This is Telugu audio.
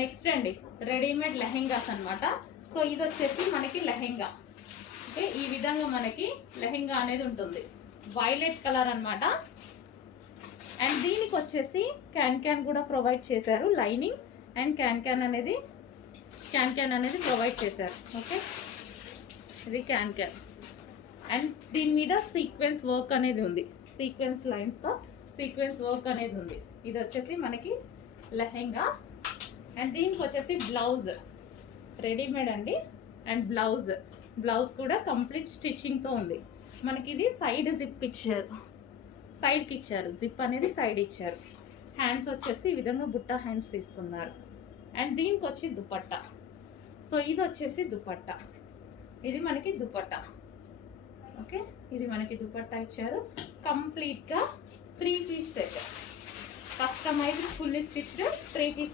నెక్స్ట్ అండి రెడీమేడ్ లెహెంగాస్ అన్నమాట. సో ఇది వచ్చేసి మనకి లెహెంగా. ఓకే, ఈ విధంగా మనకి లెహెంగా అనేది ఉంటుంది. వైలెట్ కలర్ అన్నమాట. అండ్ దీనికి వచ్చేసి క్యాన్ కూడా ప్రొవైడ్ చేశారు. లైనింగ్ అండ్ క్యాన్ అనేది ప్రొవైడ్ చేశారు. ఓకే, ఇది క్యాన్. అండ్ దీని మీద సీక్వెన్స్ వర్క్ అనేది ఉంది. సీక్వెన్స్ లైన్స్తో సీక్వెన్స్ వర్క్ అనేది ఉంది. ఇది వచ్చేసి మనకి లెహెంగా. అండ్ దీనికి వచ్చేసి బ్లౌజ్ రెడీమేడ్ అండి. అండ్ బ్లౌజ్ కూడా కంప్లీట్ స్టిచ్చింగ్తో ఉంది. మనకి ఇది సైడ్ జిప్ ఇచ్చారు, సైడ్కి ఇచ్చారు. జిప్ అనేది సైడ్ ఇచ్చారు. హ్యాండ్స్ వచ్చేసి ఈ విధంగా బుట్ట హ్యాండ్స్ తీసుకున్నారు. అండ్ దీనికి వచ్చి దుపట్టా. సో ఇది వచ్చేసి దుపట్టా. ఇది మనకి దుపట్టా. ఓకే, ఇది మనకి దుపట్టా ఇచ్చారు. కంప్లీట్గా 3 piece set, customized fully stitched 3 piece